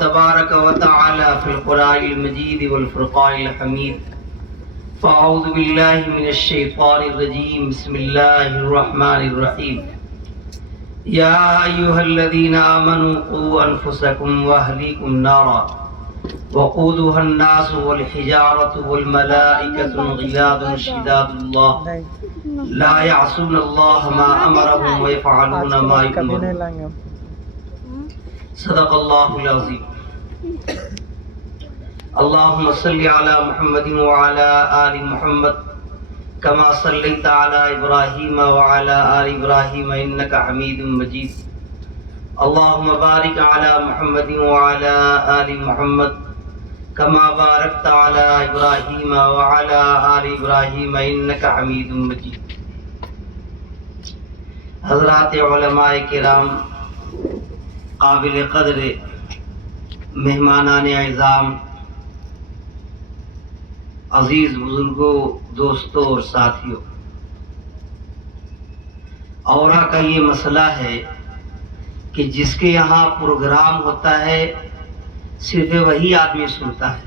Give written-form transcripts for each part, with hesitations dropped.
تبارك وتعالى في القرآن المجيد والفرقان الحميد فأعوذ بالله من الشيطان الرجيم بسم الله الرحمن الرحيم يا أيها الذين آمنوا قوا أنفسكم وأهليكم نارا وقودها الناس والحجارة والملائكة غلاظ شداد الله لا يعصون الله ما أمرهم ويفعلون ما يؤمرون صدق الله العظيم اللهم صل على محمد وعلى آل محمد كما صليت على إبراهيم وعلى آل إبراهيم إنك حميد مجيد اللهم بارك على محمد وعلى آل محمد كما باركت على إبراهيم وعلى آل إبراهيم إنك حميد مجيد حضرات علماء کرام، قابل قدر مہمانان اعظام، عزیز بزرگوں، دوستوں اور ساتھیوں، اورا کا یہ مسئلہ ہے کہ جس کے یہاں پروگرام ہوتا ہے صرف وہی آدمی سنتا ہے۔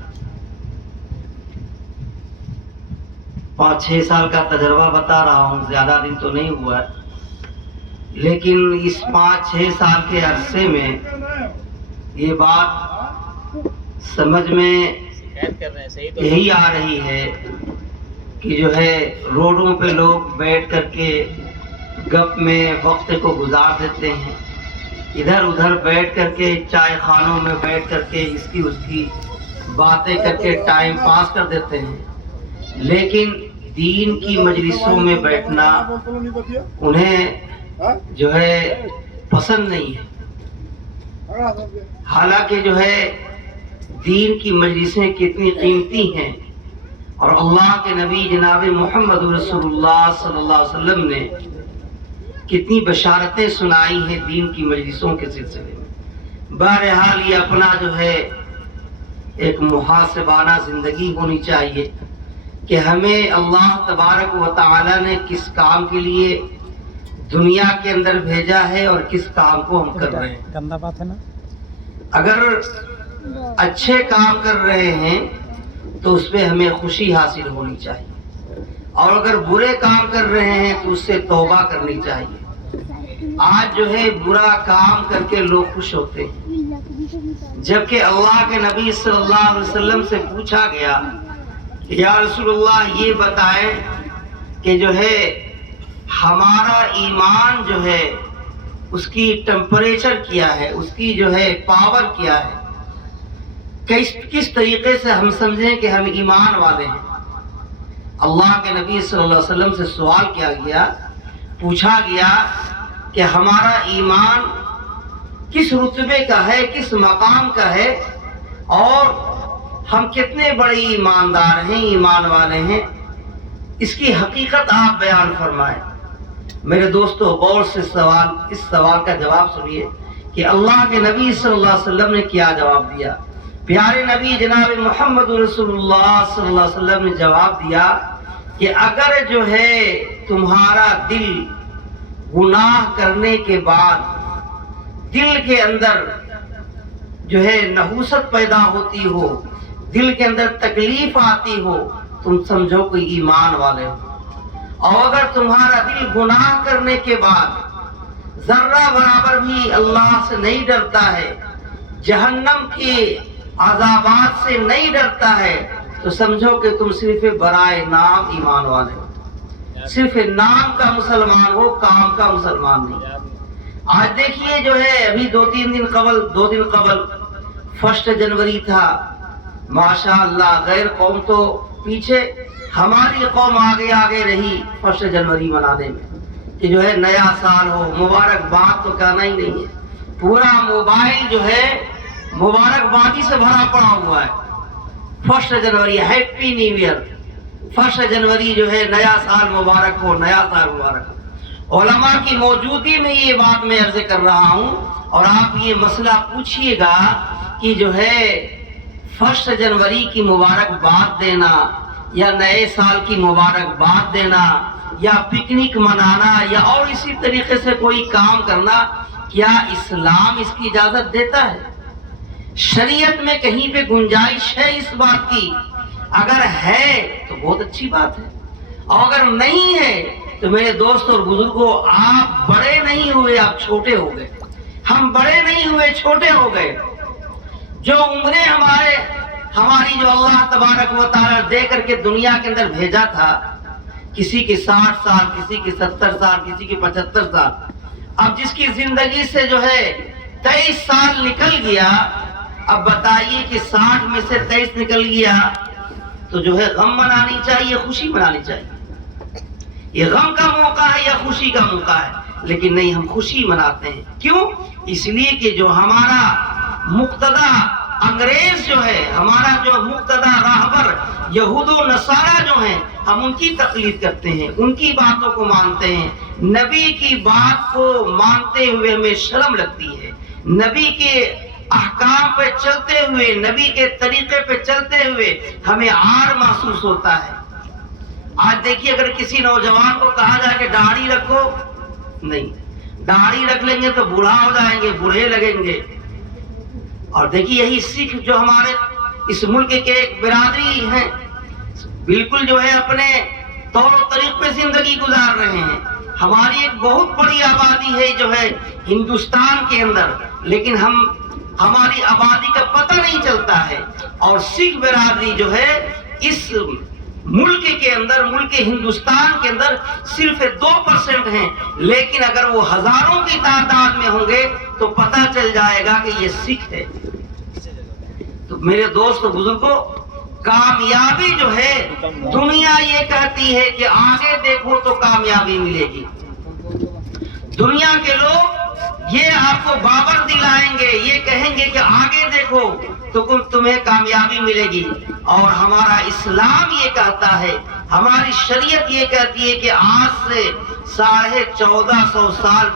5-6 سال کا تجربہ بتا رہا ہوں، زیادہ دن تو نہیں ہوا ہے، لیکن اس 5-6 سال کے عرصے میں یہ بات سمجھ میں یہی آ رہی ہے کہ جو ہے روڈوں پہ لوگ بیٹھ کر کے گپ میں وقت کو گزار دیتے ہیں، ادھر ادھر بیٹھ کر کے چائے خانوں میں بیٹھ کر کے اس کی باتیں کر کے ٹائم پاس کر دیتے ہیں، لیکن دین کی مجلسوں میں بیٹھنا انہیں جو ہے پسند نہیں ہے۔ حالانکہ جو ہے دین کی مجلسیں کتنی قیمتی ہیں، اور اللہ کے نبی جناب محمد رسول اللہ صلی اللہ علیہ وسلم نے کتنی بشارتیں سنائی ہیں دین کی مجلسوں کے سلسلے میں۔ بہرحال یہ اپنا جو ہے ایک محاسبانہ زندگی ہونی چاہیے کہ ہمیں اللہ تبارک و تعالی نے کس کام کے لیے دنیا کے اندر بھیجا ہے اور کس کام کو ہم کر رہے ہیں۔ گندہ بات ہے نا؟ اگر اچھے کام کر رہے ہیں تو اس پہ ہمیں خوشی حاصل ہونی چاہیے، اور اگر برے کام کر رہے ہیں تو اس سے توبہ کرنی چاہیے۔ آج جو ہے برا کام کر کے لوگ خوش ہوتے ہیں، جبکہ اللہ کے نبی صلی اللہ علیہ وسلم سے پوچھا گیا کہ یا رسول اللہ یہ بتائیں کہ جو ہے ہمارا ایمان جو ہے اس کی ٹمپریچر کیا ہے، اس کی جو ہے پاور کیا ہے، کس طریقے سے ہم سمجھیں کہ ہم ایمان والے ہیں۔ اللہ کے نبی صلی اللہ علیہ وسلم سے سوال کیا گیا، پوچھا گیا کہ ہمارا ایمان کس رتبے کا ہے، کس مقام کا ہے، اور ہم کتنے بڑے ایماندار ہیں، ایمان والے ہیں، اس کی حقیقت آپ بیان فرمائیں۔ میرے دوستو غور سے اس سوال کا جواب سنیے کہ اللہ کے نبی صلی اللہ علیہ وسلم نے کیا جواب دیا۔ پیارے نبی جناب محمد رسول اللہ صلی اللہ علیہ وسلم نے جواب دیا کہ اگر جو ہے تمہارا دل گناہ کرنے کے بعد دل کے اندر جو ہے نحوست پیدا ہوتی ہو، دل کے اندر تکلیف آتی ہو، تم سمجھو کوئی ایمان والے ہو۔ اور اگر تمہارا دل گناہ کرنے کے بعد ذرہ برابر بھی اللہ سے نہیں ڈرتا ہے، جہنم کی عذابات سے نہیں ڈرتا ہے، تو سمجھو کہ تم صرف برائے نام ایمان والے ہو، صرف نام کا مسلمان ہو، کام کا مسلمان نہیں۔ آج دیکھیے جو ہے ابھی 2 دن قبل 1 جنوری تھا، ماشاءاللہ غیر قوم تو پیچھے، ہماری قوم آگے رہی 1 جنوری منانے میں کہ جو ہے نیا سال ہو، مبارکباد تو کہنا ہی نہیں ہے، پورا موبائل جو ہے مبارکبادی سے بھرا پڑا ہوا ہے۔ 1 جنوری ہیپی نیو ایئر، 1 جنوری جو ہے نیا سال مبارک ہو، نیا سال مبارک ہو۔ علماء کی موجودگی میں یہ بات میں عرض کر رہا ہوں، اور آپ یہ مسئلہ پوچھئے گا کہ جو ہے 1 جنوری کی مبارکباد دینا یا نئے سال کی مبارکباد دینا یا پکنک منانا یا اور اسی طریقے سے کوئی کام کرنا، کیا اسلام اس کی اجازت دیتا ہے؟ شریعت میں کہیں پہ گنجائش ہے اس بات کی؟ اگر ہے تو بہت اچھی بات ہے، اور اگر نہیں ہے تو میرے دوست اور بزرگوں، آپ بڑے نہیں ہوئے، آپ چھوٹے ہو گئے، ہم بڑے نہیں ہوئے، چھوٹے ہو گئے۔ جو عمریں ہماری جو اللہ تبارک و تعالیٰ دے کر کے دنیا کے اندر بھیجا تھا، کسی کی 60 سال، کسی کی 70 سال، کسی کی 75 سال، اب جس کی زندگی سے جو ہے 23 سال نکل گیا، اب بتائیے کہ 60 میں سے 23 نکل گیا تو جو ہے غم منانی چاہیے، خوشی منانی چاہیے۔ یہ غم کا موقع ہے یا خوشی کا موقع ہے؟ لیکن نہیں، ہم خوشی مناتے ہیں۔ کیوں؟ اس لیے کہ جو ہمارا مقتدی انگریز جو ہے، ہمارا جو مقتدی راہبر یہود و نصارہ جو ہیں، ہم ان کی تقلید کرتے ہیں، ان کی باتوں کو مانتے ہیں۔ نبی کی بات کو مانتے ہوئے ہمیں شرم لگتی ہے، نبی کے احکام پہ چلتے ہوئے، نبی کے طریقے پہ چلتے ہوئے ہمیں عار محسوس ہوتا ہے۔ آج دیکھیے، اگر کسی نوجوان کو کہا جائے کہ داڑھی رکھو، نہیں، داڑھی رکھ لیں گے تو بوڑھا ہو جائیں گے، بوڑھے لگیں گے۔ اور دیکھیے، یہی سکھ جو ہمارے اس ملک کے ایک برادری ہیں، بالکل جو ہے اپنے طور و طریق پہ زندگی گزار رہے ہیں۔ ہماری ایک بہت بڑی آبادی ہے جو ہے ہندوستان کے اندر، لیکن ہماری آبادی کا پتہ نہیں چلتا ہے، اور سکھ برادری جو ہے اس ملک کے اندر، ملک ہندوستان کے اندر صرف 2% ہیں، لیکن اگر وہ ہزاروں کی تعداد میں ہوں گے تو پتہ چل جائے گا کہ یہ سکھ ہے۔ تو میرے دوست و بزرگوں، کامیابی جو ہے دنیا یہ کہتی ہے کہ آگے دیکھو تو کامیابی ملے گی۔ دنیا کے لوگ یہ آپ کو باور دلائیں گے، یہ کہیں گے کہ آگے دیکھو تو تمہیں کامیابی ملے گی، اور ہمارا اسلام یہ کہتا ہے، ہماری شریعت یہ کہتی ہے کہ آج سے 1450 سال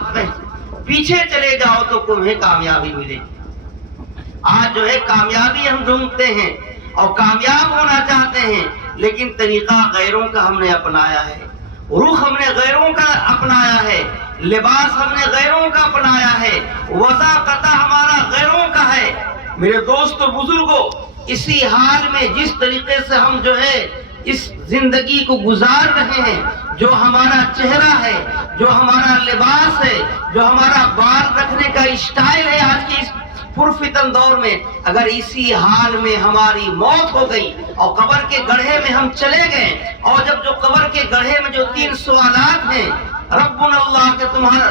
پیچھے چلے جاؤ تو تمہیں کامیابی ملے گی۔ آج جو ہے کامیابی ہم ڈھونڈتے ہیں اور کامیاب ہونا چاہتے ہیں، لیکن طریقہ غیروں کا ہم نے اپنایا ہے، رخ ہم نے غیروں کا اپنایا ہے، لباس ہم نے غیروں کا اپنایا ہے، وضاقتہ ہمارا غیروں کا ہے۔ میرے دوستو بزرگوں، اسی حال میں جس طریقے سے ہم جو ہے اس زندگی کو گزار رہے ہیں، جو ہمارا چہرہ ہے، جو ہمارا لباس ہے، جو ہمارا بال رکھنے کا اسٹائل ہے، آج کی اس پرفتن دور میں، اگر اسی حال میں ہماری موت ہو گئی اور قبر کے گڑھے میں ہم چلے گئے، اور جب جو قبر کے گڑھے میں جو 3 سوالات ہیں، ربنا اللہ کہ تمہارا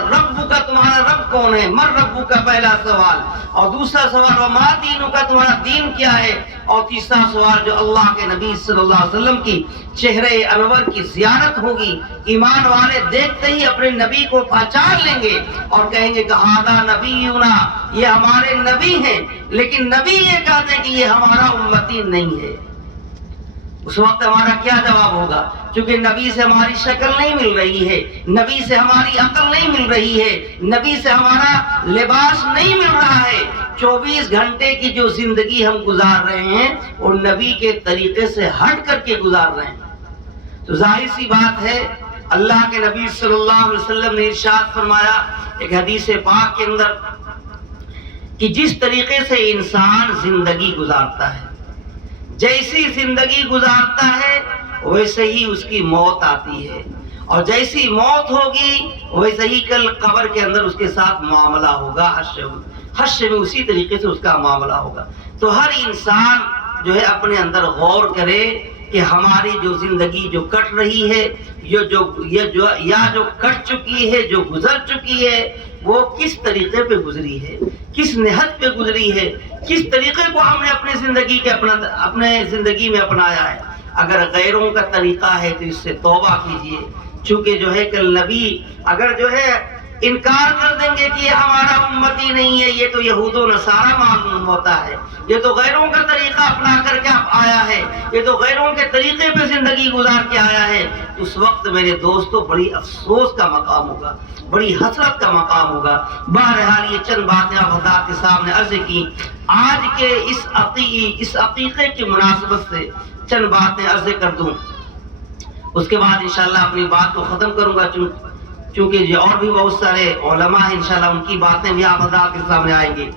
رب کون ہے، مر ربو کا پہلا سوال، اور دوسرا سوال وما دینو کا تمہارا دین کیا ہے، اور تیسرا سوال جو اللہ کے نبی صلی اللہ علیہ وسلم کی چہرے انور کی زیارت ہوگی، ایمان والے دیکھتے ہی اپنے نبی کو پہچان لیں گے اور کہیں گے کہ ہذا نبینا، یہ ہمارے نبی ہیں، لیکن نبی یہ کہتے ہیں کہ یہ ہمارا امتی نہیں ہے۔ اس وقت ہمارا کیا جواب ہوگا؟ کیونکہ نبی سے ہماری شکل نہیں مل رہی ہے، نبی سے ہماری عقل نہیں مل رہی ہے، نبی سے ہمارا لباس نہیں مل رہا ہے۔ 24 گھنٹے کی جو زندگی ہم گزار رہے ہیں اور نبی کے طریقے سے ہٹ کر کے گزار رہے ہیں، تو ظاہر سی بات ہے، اللہ کے نبی صلی اللہ علیہ وسلم نے ارشاد فرمایا ایک حدیث پاک کے اندر کہ جس طریقے سے انسان زندگی گزارتا ہے، جیسی زندگی گزارتا ہے ویسے ہی اس کی موت آتی ہے، اور جیسی موت ہوگی ویسے ہی کل قبر کے اندر اس کے ساتھ معاملہ ہوگا، حشر میں اسی طریقے سے اس کا معاملہ ہوگا۔ تو ہر انسان جو ہے اپنے اندر غور کرے کہ ہماری جو زندگی جو کٹ رہی ہے، جو کٹ چکی ہے، جو گزر چکی ہے، وہ کس طریقے پہ گزری ہے، کس نہج پہ گزری ہے، کس طریقے کو ہم نے اپنے زندگی میں اپنایا ہے۔ اگر غیروں کا طریقہ ہے تو اس سے توبہ کیجئے، چونکہ جو ہے کل نبی اگر جو ہے انکار کر دیں گے کہ یہ ہمارا امتی نہیں ہے، یہ تو یہود و نصارہ معلوم ہوتا ہے، یہ تو غیروں کا طریقہ اپنا کر کے آیا ہے، یہ تو غیروں کے طریقے پہ زندگی گزار کے آیا ہے، اس وقت میرے دوستو بڑی افسوس کا مقام ہوگا، بڑی حسرت کا مقام ہوگا۔ بہرحال یہ چند باتیں آپ حضرات کے سامنے عرض کی، آج کے اس عقیقے کی مناسبت سے چند باتیں عرض کر دوں، اس کے بعد انشاءاللہ اپنی بات کو ختم کروں گا، چونکہ یہ اور بھی بہت سارے علماء ہیں، انشاءاللہ ان کی باتیں بھی آپ حضرات کے سامنے آئیں گی۔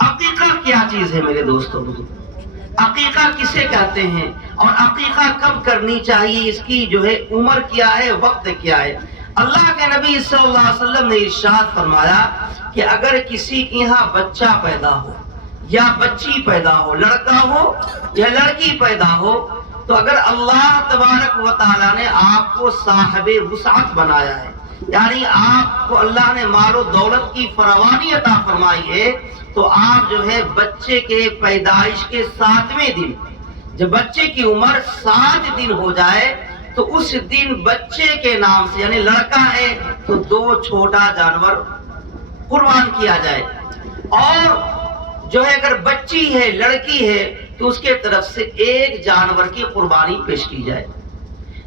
عقیقہ کیا چیز ہے میرے دوستوں؟ عقیقہ کسے کہتے ہیں اور عقیقہ کب کرنی چاہیے، اس کی جو ہے عمر کیا ہے، وقت کیا ہے؟ اللہ کے نبی صلی اللہ علیہ وسلم نے ارشاد فرمایا کہ اگر کسی کے یہاں بچہ پیدا ہو یا بچی پیدا ہو، لڑکا ہو یا لڑکی پیدا ہو، تو اگر اللہ تبارک و تعالیٰ نے آپ کو صاحب وسعت بنایا ہے، یعنی آپ کو اللہ نے مال و دولت کی فراوانی عطا فرمائی ہے، تو آپ جو ہے بچے کے پیدائش کے 7ویں دن، جب بچے کی عمر 7 دن ہو جائے تو اس دن بچے کے نام سے، یعنی لڑکا ہے تو 2 چھوٹا جانور قربان کیا جائے، اور جو ہے اگر بچی ہے، لڑکی ہے، تو اس کے طرف سے 1 جانور کی قربانی پیش کی جائے۔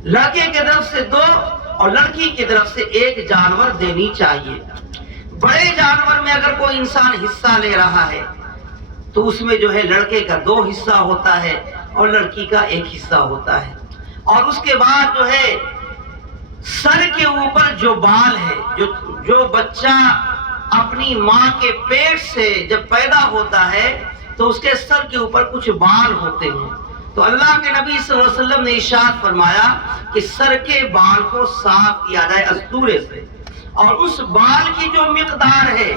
لڑکے کی طرف سے 2 اور لڑکی کی طرف سے 1 جانور دینی چاہیے۔ بڑے جانور میں اگر کوئی انسان حصہ لے رہا ہے تو اس میں جو ہے لڑکے کا 2 حصہ ہوتا ہے اور لڑکی کا 1 حصہ ہوتا ہے۔ اور اس کے بعد جو ہے سر کے اوپر جو بال ہے، جو بچہ اپنی ماں کے پیٹ سے جب پیدا ہوتا ہے تو اس کے سر کے اوپر کچھ بال ہوتے ہیں، تو اللہ کے نبی صلی اللہ علیہ وسلم نے ارشاد فرمایا کہ سر کے بال کو صاف کیا جائے استورے سے، اور اس بال کی جو مقدار ہے،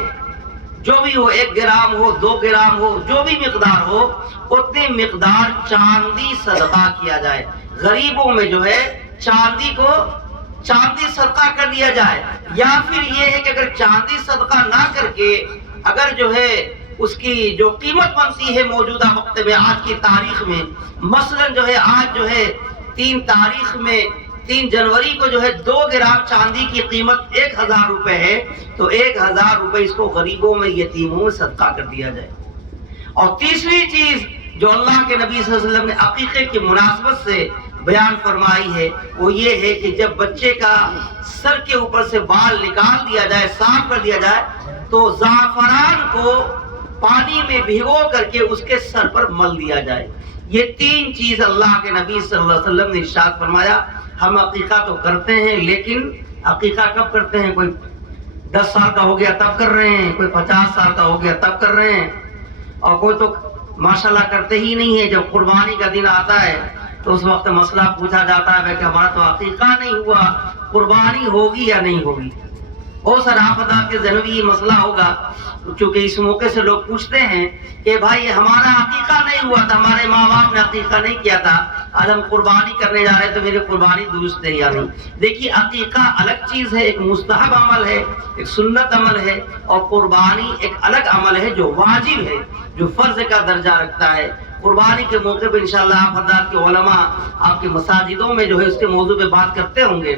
جو بھی ہو، 1 گرام ہو، 2 گرام ہو، جو بھی مقدار ہو، اتنی مقدار چاندی صدقہ کیا جائے۔ غریبوں میں جو ہے چاندی صدقہ کر دیا جائے، یا پھر یہ ہے کہ اگر چاندی صدقہ نہ کر کے اگر جو ہے اس کی جو قیمت بنتی ہے موجودہ وقت میں، آج کی تاریخ میں، مثلا جو ہے آج جو ہے 3 جنوری کو جو ہے 2 گرام چاندی کی قیمت 1000 روپے ہے، تو 1000 روپے اس کو غریبوں میں، یتیموں میں صدقہ کر دیا جائے۔ اور تیسری چیز جو اللہ کے نبی صلی اللہ علیہ وسلم نے عقیقے کی مناسبت سے بیان فرمائی ہے، وہ یہ ہے کہ جب بچے کا سر کے اوپر سے بال نکال دیا جائے، صاف کر دیا جائے، تو زعفران کو پانی میں بھگو کر کے اس کے سر پر مل دیا جائے۔ یہ 3 چیز اللہ کے نبی صلی اللہ علیہ وسلم نے ارشاد فرمایا۔ ہم عقیقہ تو کرتے ہیں، لیکن عقیقہ کب کرتے ہیں؟ کوئی 10 سال کا ہو گیا تب کر رہے ہیں، کوئی 50 سال کا ہو گیا تب کر رہے ہیں، اور کوئی تو ماشاءاللہ کرتے ہی نہیں ہے۔ جب قربانی کا دن آتا ہے تو اس وقت مسئلہ پوچھا جاتا ہے کہ ہمارا تو عقیقہ نہیں ہوا، قربانی ہوگی یا نہیں ہوگی؟ بہت سارے حضرات کے ذہن میں یہ مسئلہ ہوگا، چونکہ اس موقع سے لوگ پوچھتے ہیں کہ بھائی ہمارا عقیقہ نہیں ہوا تھا، ہمارے ماں باپ نے عقیقہ نہیں کیا تھا، آج ہم قربانی کرنے جا رہے ہیں تو میری قربانی درست ہے یا نہیں؟ دیکھیے، عقیقہ الگ چیز ہے، ایک مستحب عمل ہے، ایک سنت عمل ہے، اور قربانی ایک الگ عمل ہے جو واجب ہے، جو فرض کا درجہ رکھتا ہے۔ قربانی کے موقع پہ انشاءاللہ آپ حضرات کے علماء آپ کے مساجدوں میں جو ہے اس کے موضوع پہ بات کرتے ہوں گے۔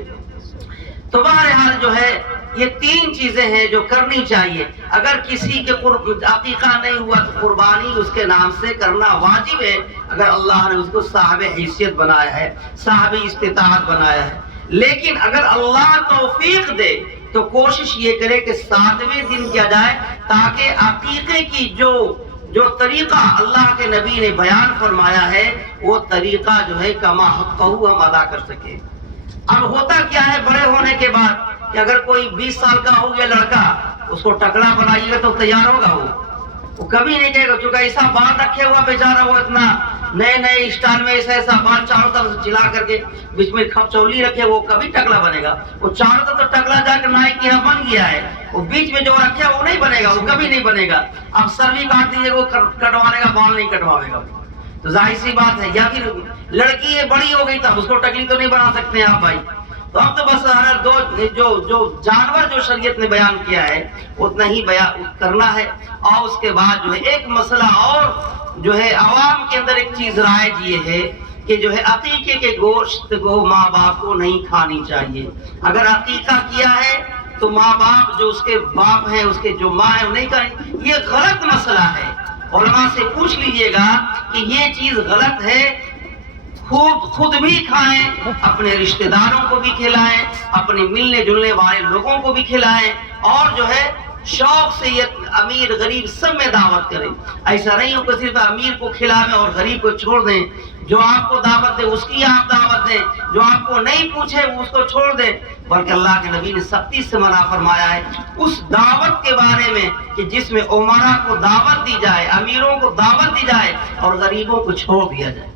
تو بہرحال جو ہے یہ 3 چیزیں ہیں جو کرنی چاہیے۔ اگر کسی کے عقیقہ نہیں ہوا تو قربانی اس کے نام سے کرنا واجب ہے، اگر اللہ نے اس کو صاحب حیثیت بنایا ہے، صاحب استطاعت بنایا ہے۔ لیکن اگر اللہ توفیق دے تو کوشش یہ کرے کہ 7ویں دن کیا جائے، تاکہ عقیقے کی جو طریقہ اللہ کے نبی نے بیان فرمایا ہے، وہ طریقہ جو ہے کما حقہ ہم ادا کر سکیں۔ اب ہوتا کیا ہے بڑے ہونے کے بعد کہ اگر کوئی 20 سال کا ہو گیا لڑکا، اس کو ٹکڑا بنائیے گا تو تیار ہوگا؟ وہ کبھی نہیں کہے گا، چونکہ ایسا بال رکھے ہوا بیچارہ، وہ اتنا نئے اسٹائل میں ایسا بال چاروں طرف سے چلا کر کے بیچ میں کھپچولی رکھے، وہ کبھی ٹکلا بنے گا؟ وہ چاروں طرف تو ٹکلا جا کر نائی کے یہاں بن گیا ہے، وہ بیچ میں جو رکھے وہ نہیں بنے گا، وہ کبھی نہیں بنے گا۔ اب سر بھی کاٹ دیجیے، وہ کٹوانے کا بال نہیں کٹواوے گا، تو ظاہر سی بات ہے۔ یا پھر لڑکی ہے بڑی ہو گئی تب اس کو ٹکلی تو نہیں بنا سکتے آپ بھائی، تو اب تو بس جو جانور جو شریعت نے بیان کیا ہے اتنا ہی بیان کرنا ہے۔ اور اس کے بعد جو ہے ایک مسئلہ اور جو ہے عوام کے اندر ایک چیز رائج یہ ہے کہ جو ہے عقیقے کے گوشت کو ماں باپ کو نہیں کھانی چاہیے۔ اگر عقیقہ کیا ہے تو ماں باپ جو اس کے باپ ہیں، اس کے جو ماں ہیں، وہ نہیں کھانی، یہ غلط مسئلہ ہے۔ علماء سے پوچھ لیجئے گا کہ یہ چیز غلط ہے، خود بھی کھائیں، اپنے رشتہ داروں کو بھی کھلائیں، اپنے ملنے جلنے والے لوگوں کو بھی کھلائیں، اور جو ہے شوق سے یہ امیر غریب سب میں دعوت کریں. ایسا نہیں ہو کہ صرف امیر کو کھلائیں اور غریب کو چھوڑ دیں. جو آپ کو دعوت دے اس کی آپ دعوت دیں, جو آپ کو نہیں پوچھے اس کو چھوڑ دیں. بلکہ اللہ کے نبی نے سختی سے منع فرمایا ہے اس دعوت کے بارے میں کہ جس میں عمرا کو دعوت دی جائے, امیروں کو دعوت دی جائے اور غریبوں کو چھوڑ دیا جائے.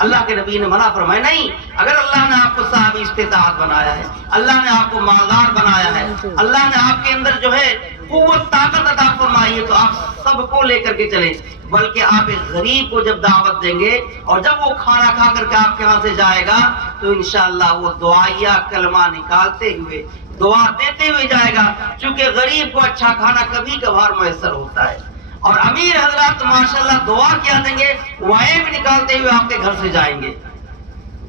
اللہ کے نبی نے منع فرمایا. نہیں, اگر اللہ نے آپ کو صاحب استطاعت بنایا ہے, اللہ نے آپ کو مالدار بنایا ہے, اللہ نے آپ کے اندر جو ہے قوت طاقت عطا فرمائی ہے, تو آپ سب کو لے کر کے چلیں. بلکہ آپ ایک غریب کو جب دعوت دیں گے اور جب وہ کھانا کھا کر کے آپ کے ہاں سے جائے گا تو انشاءاللہ وہ دعائیا کلمہ نکالتے ہوئے دعا دیتے ہوئے جائے گا, چونکہ غریب کو اچھا کھانا کبھی کبھار میسر ہوتا ہے. اور امیر حضرات تو ماشاءاللہ دعا کیا دیں گے, وائب نکالتے ہوئے آپ کے گھر سے جائیں گے.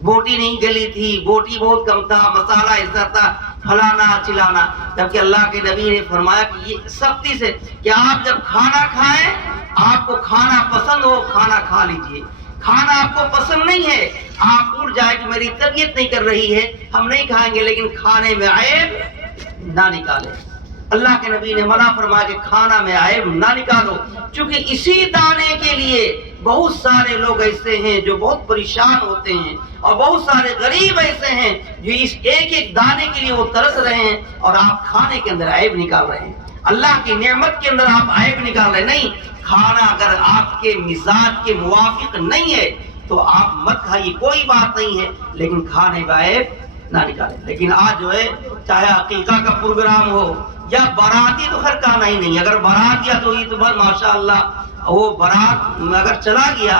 بوٹی نہیں گلی تھی, بوٹی بہت کم تھا, مسالہ ایسا تھا, پھلانا چلانا. جبکہ اللہ کے نبی نے فرمایا کہ یہ سختی سے کہ آپ جب کھانا کھائیں, آپ کو کھانا پسند ہو کھانا کھا لیجئے. کھانا آپ کو پسند نہیں ہے, آپ اٹھ جائے کہ میری طبیعت نہیں کر رہی ہے, ہم نہیں کھائیں گے, لیکن کھانے میں عیب نہ نکالیں. اللہ کے نبی نے منع فرمایا کہ کھانا میں عیب نہ نکالو, چونکہ اسی دانے کے لیے بہت سارے لوگ ایسے ہیں جو بہت پریشان ہوتے ہیں, اور بہت سارے غریب ایسے ہیں جو اس ایک ایک دانے کے لیے وہ ترس رہے ہیں, اور آپ کھانے کے اندر عیب نکال رہے ہیں. اللہ کی نعمت کے اندر آپ عیب نکال رہے ہیں. نہیں, کھانا اگر آپ کے مزاج کے موافق نہیں ہے تو آپ مت کھائیے, کوئی بات نہیں ہے, لیکن کھانے کا عیب نہ نکالیں. لیکن آج جو ہے چاہے عقیقہ کا پروگرام ہو یا باراتی, تو خیر کہنا ہی نہیں. اگر بارات یا تو عید پر ماشاءاللہ وہ بارات اگر چلا گیا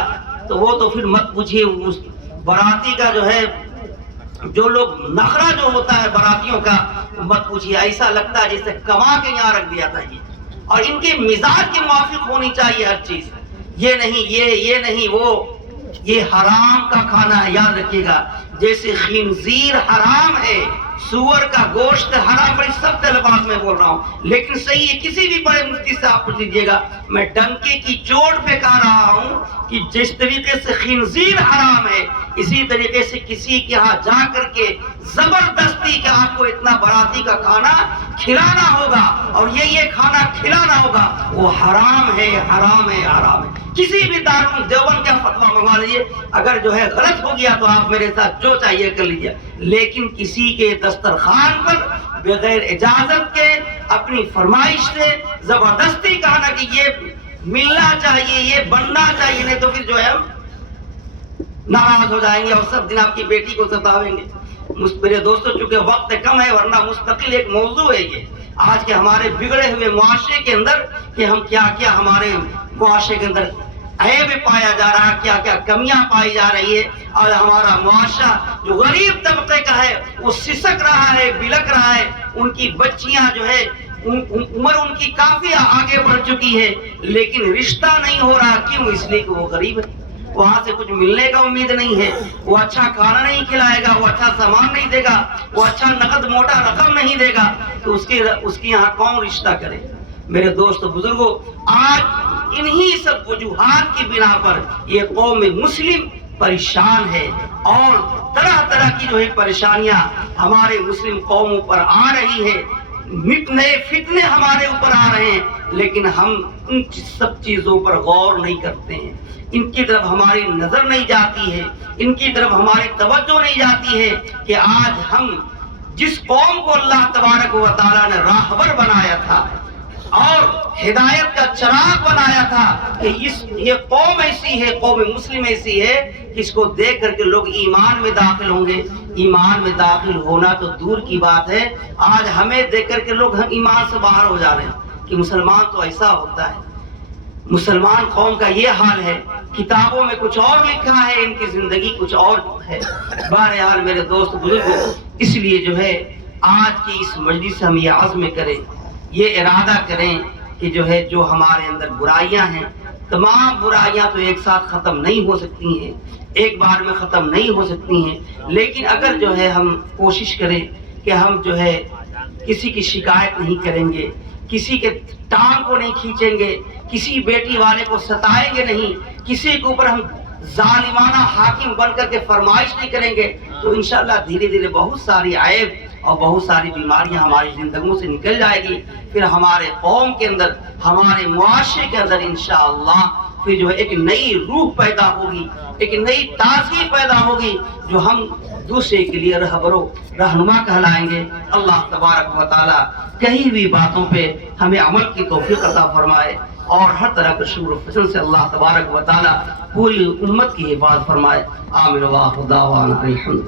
تو وہ تو پھر مت پوچھیے. اس باراتی کا جو ہے جو لوگ نخرہ جو ہوتا ہے براتیوں کا مت پوچھیے. ایسا لگتا ہے جیسے کما کے یہاں رکھ دیا تھا یہ. اور ان کے مزاج کے موافق ہونی چاہیے ہر چیز. یہ نہیں یہ نہیں وہ, یہ حرام کا کھانا ہے, یاد رکھیے گا. جیسے خنزیر حرام ہے, سور کا گوشت حرام, بڑی سخت الفاظ میں بول رہا ہوں, لیکن صحیح ہے. کسی بھی بڑے مفتی سے آپ پوچھ لیجیے گا, میں ڈنکے کی چوٹ پہ کہہ رہا ہوں کہ جس طریقے سے خنزیر حرام ہے, اسی طریقے سے کسی کے ہاں جا کر کے زبردستی کہ آپ کو اتنا باراتی کا کھانا کھلانا ہوگا اور یہ کھانا کھلانا ہوگا, وہ حرام ہے, حرام ہے, حرام ہے. کسی بھی دارالعلوم دیوبند کا فتویٰ منگوا لیجیے, اگر جو ہے غلط ہو گیا تو آپ میرے ساتھ جو چاہیے کر لیجیے, لیکن کسی کے دسترخوان پر بغیر اجازت کے اپنی فرمائش سے زبردستی کہنا کہ یہ ملنا چاہیے, یہ بننا چاہیے, نہیں تو پھر جو ہے ہم ناراض ہو جائیں گے اور سب دن آپ کی بیٹی کو ستاویں گے. میرے دوستو, چونکہ وقت کم ہے ورنہ مستقل ایک موضوع ہے یہ آج کے ہمارے بگڑے ہوئے معاشرے کے اندر, کہ ہم کیا کیا ہمارے معاشرے کے اندر عیب پایا جا رہا ہے, کیا کیا کمیاں پائی جا رہی ہے. اور ہمارا معاشرہ جو غریب طبقے کا ہے وہ سسک رہا ہے, بلک رہا ہے. ان کی بچیاں جو ہے عمر ان کی کافی آگے بڑھ چکی ہے, لیکن رشتہ نہیں ہو رہا. کیوں؟ اس لیے کہ وہ غریب ہے, وہاں سے کچھ ملنے کا امید نہیں ہے, وہ اچھا کھانا نہیں کھلائے گا, وہ اچھا سامان نہیں دے گا, وہ اچھا نقد موٹا رقم نہیں دے گا, تو اس کی یہاں کون رشتہ کرے. میرے دوست بزرگوں, آج انہی سب وجوہات کی بنا پر یہ قوم مسلم پریشان ہے, اور طرح طرح کی جو ہے پریشانیاں ہمارے مسلم قوموں پر آ رہی ہے. نئے فتنے ہمارے اوپر آ رہے ہیں, لیکن ہم ان سب چیزوں پر غور نہیں کرتے ہیں, ان کی طرف ہماری نظر نہیں جاتی ہے, ان کی طرف ہماری توجہ نہیں جاتی ہے کہ آج ہم جس قوم کو اللہ تبارک و تعالیٰ نے راہبر بنایا تھا اور ہدایت کا چراغ بنایا تھا کہ یہ قوم ایسی ہے, قوم مسلم ایسی ہے کہ اس کو دیکھ کر کے لوگ ایمان میں داخل ہوں گے. ایمان میں داخل ہونا تو دور کی بات ہے, آج ہمیں دیکھ کر کے لوگ ہم ایمان سے باہر ہو جا رہے ہیں کہ مسلمان تو ایسا ہوتا ہے, مسلمان قوم کا یہ حال ہے. کتابوں میں کچھ اور لکھا ہے, ان کی زندگی کچھ اور ہے. بہرحال میرے دوست بزرگوں, اس لیے جو ہے آج کی اس مجلس سے ہم یہ عزم کریں, یہ ارادہ کریں کہ جو ہے جو ہمارے اندر برائیاں ہیں, تمام برائیاں تو ایک ساتھ ختم نہیں ہو سکتی ہیں, ایک بار میں ختم نہیں ہو سکتی ہیں, لیکن اگر جو ہے ہم کوشش کریں کہ ہم جو ہے کسی کی شکایت نہیں کریں گے, کسی کے ٹانگ کو نہیں کھینچیں گے, کسی بیٹی والے کو ستائیں گے نہیں, کسی کے اوپر ہم ظالمانہ حاکم بن کر کے فرمائش نہیں کریں گے, تو انشاءاللہ دھیرے دھیرے بہت ساری عیب اور بہت ساری بیماریاں ہماری زندگیوں سے نکل جائے گی، پھر ہمارے قوم کے اندر، ہمارے معاشرے کے اندر انشاءاللہ پھر جو ہے ایک نئی روح پیدا ہوگی، ایک نئی تازگی پیدا ہوگی، جو ہم دوسرے کے لیے رہبر و رہنما کہلائیں گے۔ اللہ تبارک و تعالی کہی ہوئی باتوں پہ ہمیں عمل کی توفیق عطا فرمائے، اور ہر طرح کے شور و فسن سے اللہ تبارک و تعالی پوری امت کی حفاظت فرمائے۔ آمین و آخر دعوانا الحمد۔